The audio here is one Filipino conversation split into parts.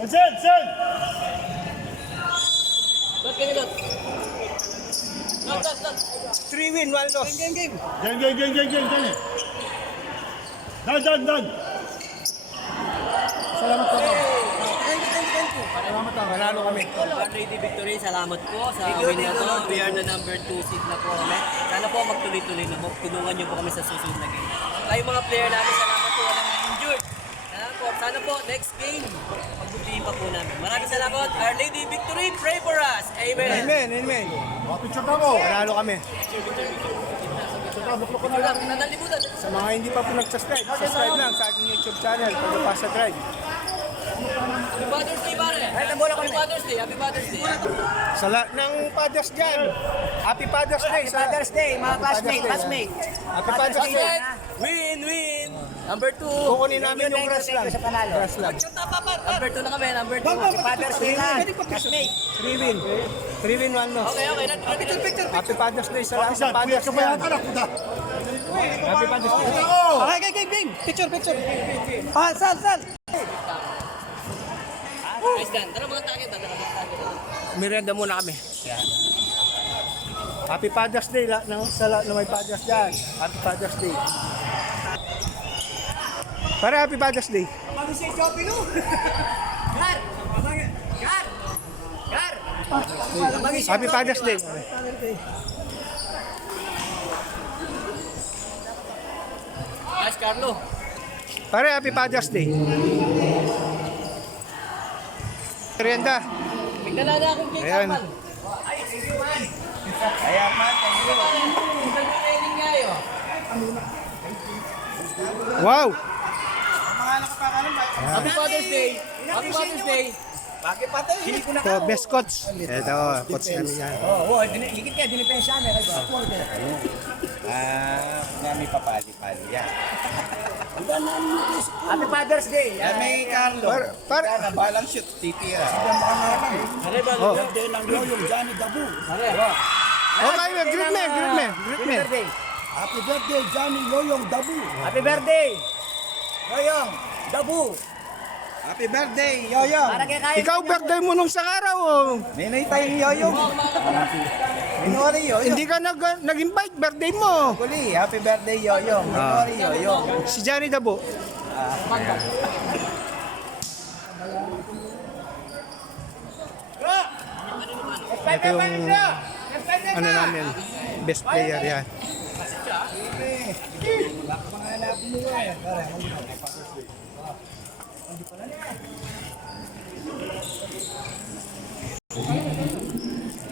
Sen! Lot kayo, lot. Lot. 3 win, 1 loss. Game. Gang. Dan. Salamat po. Salamat po. Manalo kami. Lady Victory, salamat po sa win na to. We are the number 2 seed na po kami. Sana po magtuloy-tuloy na po. Tulungan niyo po kami sa susunod na game. Kayo mga player namin, salamat po. Walang injured. Sana po, next game, pagbutihin pa po namin. Maraming salamat. Our Lady Victory, pray for us. Amen. Amen. Picture ka mo. Manalo kami. Nadalimutan. Sa mga hindi pa po nag-subscribe, subscribe lang sa aking YouTube channel, Pagpasa Drive. Happy Father's Day, pare. Happy Father's Day. Sa lahat ng fathers dyan, Happy Father's Day. Father's Day, mga Happy classmate. Happy Father's Day. Win. Number 2. Kukunin namin yung grass lang. Sa panalo. Grass lang. Number 2 na kami, number 2. Father's Day lang. Classmate. 3 win. 3 win, 1 loss. Okay. Picture. Happy Father's Day sa lahat ng Kuya fathers ka ba dyan. yata na? Puta. Happy Father's Day. Okay, game. Picture. Sal. Nice done. Tara mga target. Merienda muna kami. Happy Father's Day sa lahat ng may fathers dyan. Happy Father's Day. Para Happy Father's Day. Happy Father's Day. Nice, Carlo. Para Happy Father's Day. Merienda. Tingnan na akong cake, Ayan. Carman. Wow! Happy Father's Day. Ito, best coach. Ito, coach namin yan. Higit ka, dinipensyaan eh. Nami papali-pali yan. Happy Father's Day. Yan may Carlo. Para, Balang shoot, titira. oh. Birthday ng Yoyong Johnny Dabu. Okay, greet me. Happy birthday, Johnny Yoyong Dabu. Happy birthday. Yoyong, Dabu. Happy birthday, Yoyong. Para kay Kaya. Ikaw birthday mo nung sa araw, oh. Ninay tayong Yoyong. Minori Yoyong. Hindi ka nag-invite, birthday mo. Kuli, happy birthday, Yoyong. Minori Yoyong. Si Johnny Dabo. Ito yung ano namin, best player yan.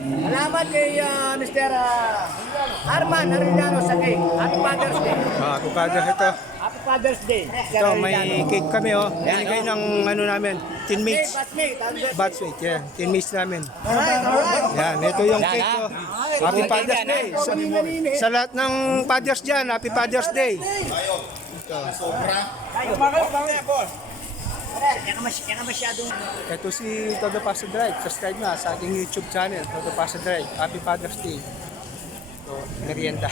Salamat kay Mr. Arman Arellano sa cake. Happy Father's Day. Happy Father's ito. Happy Father's Day. Ito, may cake kami, oh. Binigay ng ano namin, teammates. Batchmate. Batchmate, yeah. Teammates namin. Yan, ito yung cake ko. Happy Father's Day. Sa lahat ng fathers dyan, Happy Father's Day. Yan ka masyadong... Ito si Todo Pasa Drive. Subscribe na sa aking YouTube channel, Todo Pasa Drive. Happy Father's Day. Ito, merienda.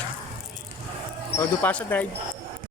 Todo Pasa Drive.